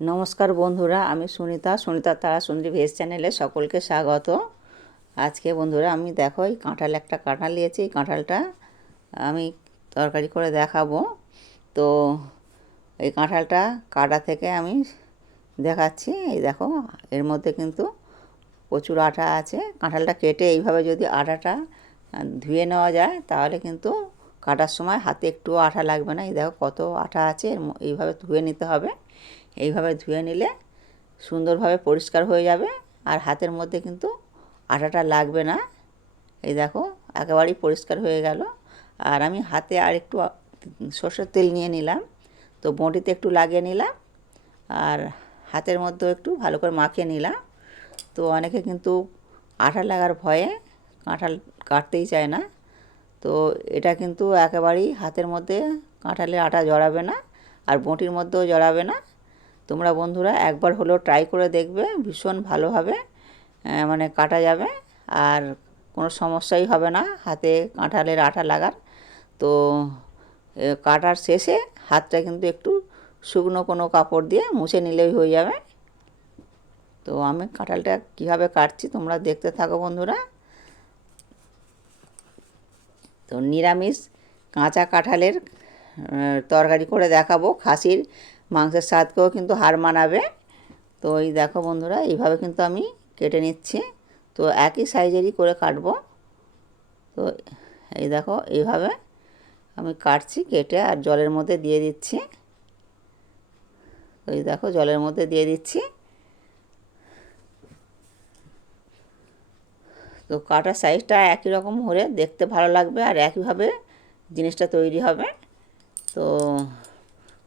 নমস্কার বন্ধুরা, আমি সুনিতা সুনিতা তারা সুন্দরী ভেজ চ্যানেলে সকলকে স্বাগত। আজকে বন্ধুরা, আমি দেখো, এই কাঁঠাল একটা কাঁঠাল নিয়েছি, এই কাঁঠালটা আমি তরকারি করে দেখাবো। তো এই কাঁঠালটা কাটা থেকে আমি দেখাচ্ছি, এই দেখো, এর মধ্যে কিন্তু প্রচুর আটা আছে। কাঁঠালটা কেটে এইভাবে যদি আটাটা ধুয়ে নেওয়া যায়, তাহলে কিন্তু কাটার সময় হাতে একটুও আঠা লাগবে না। এই দেখো, কত আঠা আছে এইভাবে ধুয়ে নিতে হবে। এইভাবে ধুয়ে নিলে সুন্দরভাবে পরিষ্কার হয়ে যাবে। আর হাতের মধ্যে কিন্তু আটাটা লাগবে না। এই দেখো, একেবারেই পরিষ্কার হয়ে গেল। আর আমি হাতে আর একটু সর্ষের তেল নিয়ে নিলাম। তো বঁটিতে একটু লাগিয়ে নিলাম। আর হাতের মধ্যেও একটু ভালো করে মাখিয়ে নিলাম। তো অনেকে কিন্তু আঠা লাগার ভয়ে কাঁঠাল কাটতেই চায় না। তো এটা কিন্তু একেবারেই হাতের মধ্যে কাঁঠালের আটা জড়াবে না। আর বঁটির মধ্যেও জড়াবে না। তোমরা বন্ধুরা একবার হলেও ট্রাই করে দেখবে, ভীষণ ভালোভাবে মানে কাটা যাবে, আর কোনো সমস্যাই হবে না, হাতে কাঁঠালের আঠা লাগার। তো কাটার শেষে হাতটা কিন্তু একটু শুকনো কোনো কাপড় দিয়ে মুছে নিলেই হয়ে যাবে। তো আমি কাঁঠালটা কীভাবে কাটছি তোমরা দেখতে থাকো বন্ধুরা। তো নিরামিষ কাঁচা কাঁঠালের তরকারি করে দেখাবো, খাসির মাংসের স্বাদকেও কিন্তু হার মানাবে। তো এই দেখো বন্ধুরা, এইভাবে কিন্তু আমি কেটে নিচ্ছি। তো একই সাইজেরই করে কাটবো। তো এই দেখো, এইভাবে আমি কাটছি, কেটে আর জলের মধ্যে দিয়ে দিচ্ছি। তো এই দেখো, জলের মধ্যে দিয়ে দিচ্ছি। তো কাটার সাইজটা একই রকম হলে দেখতে ভালো লাগবে আর একইভাবে জিনিসটা তৈরি হবে। তো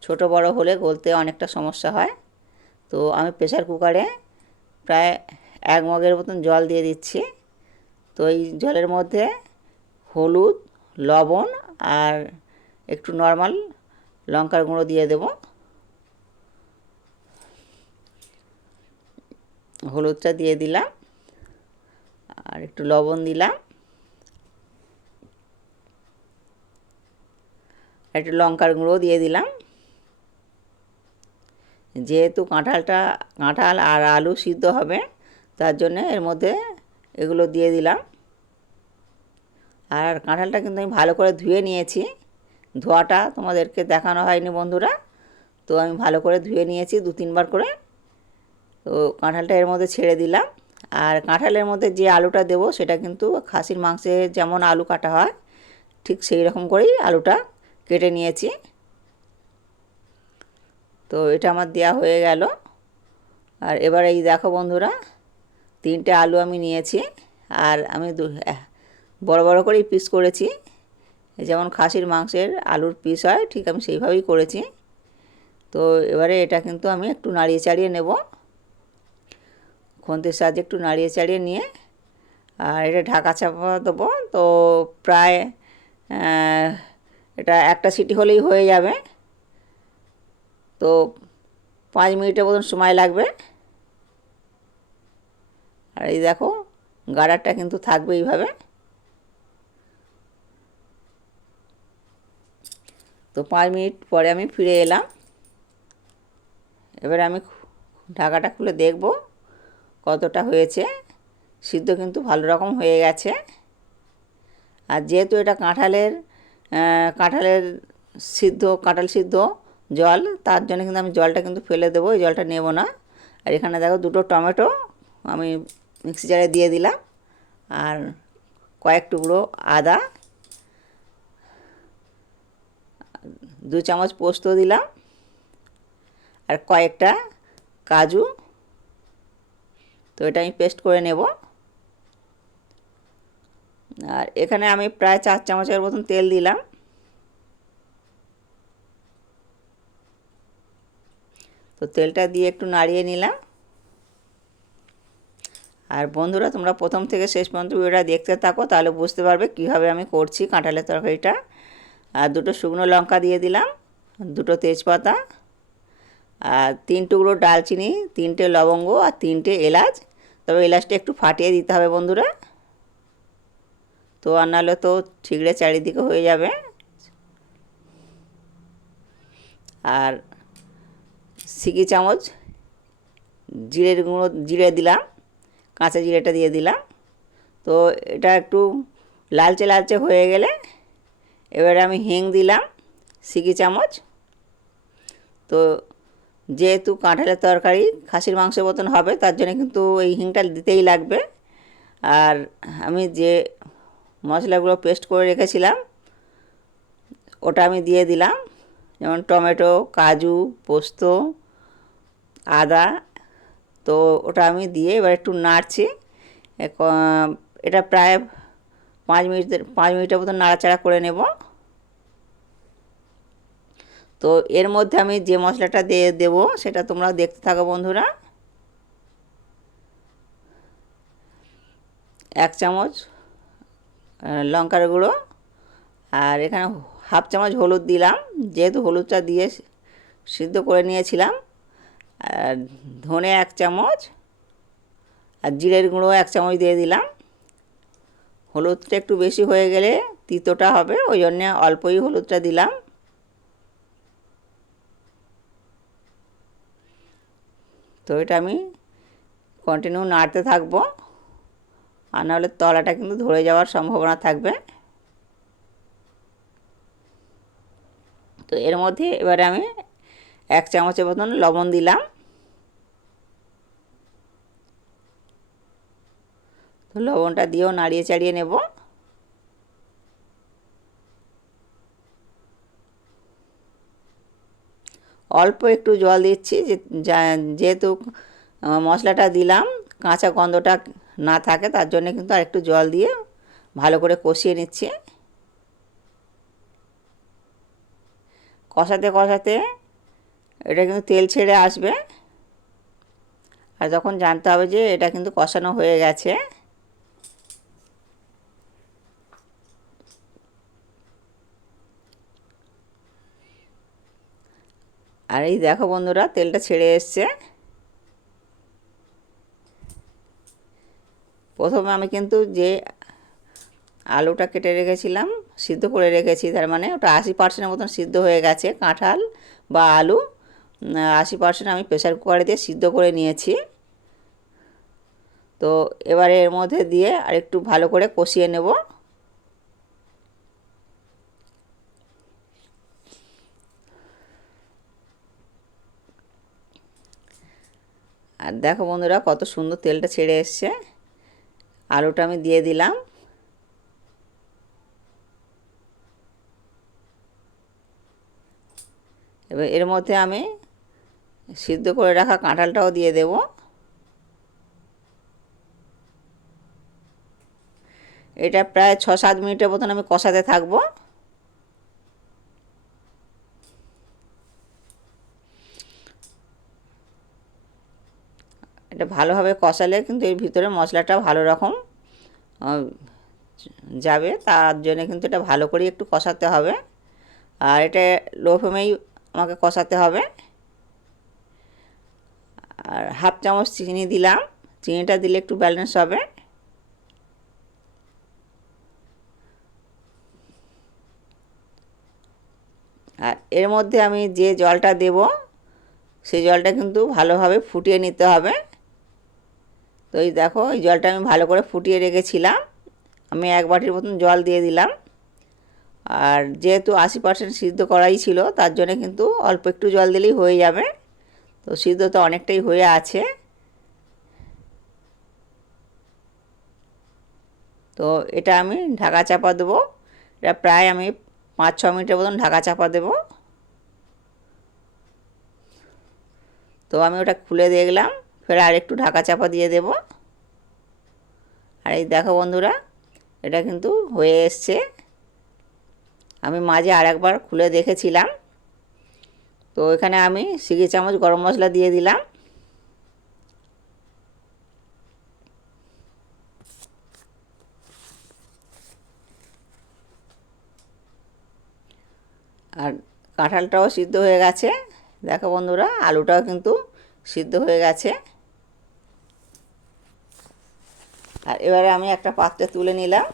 ছোট বড় হলে গলতে অনেকটা সমস্যা হয়। তো আমি প্রেশার কুকারে প্রায় এক মগের মতন জল দিয়ে দিচ্ছি। তো এই জলের মধ্যে হলুদ, লবণ আর একটু নর্মাল লঙ্কার গুঁড়ো দিয়ে দেব। হলুদটা দিয়ে দিলাম আর একটু লবণ দিলাম। একটু লঙ্কার গুঁড়ো দিয়ে দিলাম। যেহেতু কাঁঠালটা, কাঁঠাল আর আলু সিদ্ধ হবে, তার জন্য এর মধ্যে এগুলো দিয়ে দিলাম। আর কাঁঠালটা কিন্তু আমি ভালো করে ধুয়ে নিয়েছি। ধোয়াটা তোমাদেরকে দেখানো হয়নি বন্ধুরা। তো আমি ভালো করে ধুয়ে নিয়েছি দু তিনবার করে। তো কাঁঠালটা এর মধ্যে ছেড়ে দিলাম। আর কাঁঠালের মধ্যে যে আলুটা দেবো, সেটা কিন্তু খাসির মাংসে যেমন আলু কাটা হয়, ঠিক সেই রকম করেই আলুটা কেটে নিয়েছি। তো এটা আমার দেয়া হয়ে গেল। আর এবার এই দেখো বন্ধুরা, তিনটে আলু আমি নিয়েছি, আর আমি বড় বড় করেই পিস করেছি। যেমন খাসির মাংসের আলুর পিস হয়, ঠিক আমি সেইভাবেই করেছি। তো এবারে এটা কিন্তু আমি একটু নাড়িয়ে চাড়িয়ে নেব। খন্তির সাহায্যে একটু নাড়িয়ে চাড়িয়ে নিয়ে, আর এটা ঢাকা চাপা দেবো। তো প্রায় এটা একটা সিটি হলেই হয়ে যাবে। তো পাঁচ মিনিটের মতন সময় লাগবে। আর এই দেখো, গাড়ারটা কিন্তু থাকবে এইভাবে। তো পাঁচ মিনিট পরে আমি ফিরে এলাম। এবারে আমি ঢাকাটা খুলে দেখব কতটা হয়েছে। সিদ্ধ কিন্তু ভালো রকম হয়ে গেছে। আর যেহেতু এটা কাঁঠালের কাঁঠালের সিদ্ধ, কাঁঠাল সিদ্ধ জল, তার জন্য কিন্তু আমি জলটা কিন্তু ফেলে দেবো, ওই জলটা নেব না। আর এখানে দেখো দুটো টমেটো আমি মিক্সি জারে দিয়ে দিলাম, আর কয়েক টুকরো আদা, দু চামচ পোস্ত দিলাম, আর কয়েকটা কাজু। তো এটা আমি পেস্ট করে নেব। আর এখানে আমি প্রায় চার চামচের মতন তেল দিলাম। তো তেলটা দিয়ে একটু নাড়িয়ে নিলাম। আর বন্ধুরা, তোমরা প্রথম থেকে শেষ পর্যন্ত ভিডিওটা দেখতে থাকো, তাহলে বুঝতে পারবে কীভাবে আমি করছি কাঁঠালের তরকারিটা। আর দুটো শুকনো লঙ্কা দিয়ে দিলাম, দুটো তেজপাতা, আর তিন টুকরো ডালচিনি, তিনটে লবঙ্গ, আর তিনটে এলাচ। তবে এলাচটা একটু ফাটিয়ে দিতে হবে বন্ধুরা। তো আর নাহলে তো ঠিকড়ে চারিদিকে হয়ে যাবে। আর সিকি চামচ, জিরের গুঁড়ো, জিরে দিলাম, কাঁচা জিরেটা দিয়ে দিলাম। তো এটা একটু লালচে লালচে হয়ে গেলে এবারে আমি হিং দিলাম সিকি চামচ। তো যেহেতু কাঁঠালের তরকারি খাসির মাংসের মতন হবে, তার জন্য কিন্তু এই হিংটা দিতেই লাগবে। আর আমি যে মশলাগুলো পেস্ট করে রেখেছিলাম, ওটা আমি দিয়ে দিলাম। যেমন টমেটো, কাজু, পোস্ত আদা, তো ওটা আমি দিয়ে এবার একটু নাড়ছি। এটা প্রায় পাঁচ মিনিট পাঁচ মিনিটের মতো নাড়াচাড়া করে নেব। তো এর মধ্যে আমি যে মশলাটা দিয়ে দেবো সেটা তোমরা দেখতে থাকো বন্ধুরা। এক চামচ লঙ্কার গুঁড়ো। আর এখানে হাফ চামচ হলুদ দিলাম। যেহেতু হলুদটা দিয়ে সিদ্ধ করে নিয়েছিলাম আর ধনে এক চামচ আর জিরের গুঁড়ো এক চামচ দিয়ে দিলাম। হলুদটা একটু বেশি হয়ে গেলে তিতোটা হবে, ওই জন্যে অল্পই হলুদটা দিলাম। তো এটা আমি কন্টিনিউ নাড়তে থাকব, আর নাহলে তলাটা কিন্তু ধরে যাওয়ার সম্ভাবনা থাকবে। তো এর মধ্যে এবারে আমি এক চামচের মতন লবণ দিলাম। তো লবণটা দিয়েও নাড়িয়ে চাড়িয়ে নেব। অল্প একটু জল দিচ্ছি যেহেতু মশলাটা দিলাম, কাঁচা গন্ধটা না থাকে, তার জন্য কিন্তু আর একটু জল দিয়ে ভালো করে কষিয়ে নিচ্ছি। কষাতে কষাতে এটা কিন্তু তেল ছেড়ে আসবে। আর তখন জানতে হবে যে এটা কিন্তু কষানো হয়ে গেছে আর এই দেখো বন্ধুরা, তেলটা ছেড়ে এসছে। প্রথমে আমি কিন্তু যে আলুটা কেটে রেখেছিলাম, সিদ্ধ করে রেখেছি, তার মানে ওটা আশি পার্সেন্টের মতন সিদ্ধ হয়ে গেছে, কাঁঠাল বা আলু। আশি পার্সেন্ট আমি প্রেশার কুকারে দিয়ে সিদ্ধ করে নিয়েছি। তো এবারে এর মধ্যে দিয়ে আর একটু ভালো করে কষিয়ে নেব। আর দেখো বন্ধুরা, কত সুন্দর তেলটা ছেড়ে এসছে। আলুটা আমি দিয়ে দিলাম। এবার এর মধ্যে আমি সিদ্ধ করে রাখা কাঁঠালটাও দিয়ে দেব। এটা প্রায় ছ সাত মিনিটের মতন আমি কষাতে থাকব এটা ভালোভাবে কষালে কিন্তু এর ভিতরে মশলাটা ভালো রকম যাবে। তার জন্য কিন্তু এটা ভালো করে একটু কষাতে হবে। আর এটা লো ফ্লেমেই আমাকে কষাতে হবে। আর হাফ চামচ চিনি দিলাম। চিনিটা দিলে একটু ব্যালেন্স হবে। আর এর মধ্যে আমি যে জলটা দেব সেই জলটা কিন্তু ভালোভাবে ফুটিয়ে নিতে হবে। তো এই দেখো, এই জলটা আমি ভালো করে ফুটিয়ে রেখেছিলাম। আমি এক বাটির মতন জল দিয়ে দিলাম। আর যেহেতু আশি পার্সেন্ট সিদ্ধ করাই ছিল, তার জন্য কিন্তু অল্প একটু জল দিলেই হয়ে যাবে। তো সিদ্ধ তো অনেকটাই হয়ে আছে। তো এটা আমি ঢাকা চাপা দেবো। এটা প্রায় আমি পাঁচ ছ মিনিটের মতন ঢাকা চাপা দেবো। তো আমি ওটা খুলে দেখলাম। ফের আর একটু ঢাকা চাপা দিয়ে দেব। আর এই দেখো বন্ধুরা, এটা কিন্তু হয়ে এসছে। আমি মাঝে আর একবার খুলে দেখেছিলাম। তো এখানে আমি সিগি চামচ গরম মশলা দিয়ে দিলাম। আর কাঁঠালটাও সিদ্ধ হয়ে গেছে। দেখো বন্ধুরা, আলুটাও কিন্তু সিদ্ধ হয়ে গেছে। আর এবারে আমি একটা পাত্রে তুলে নিলাম।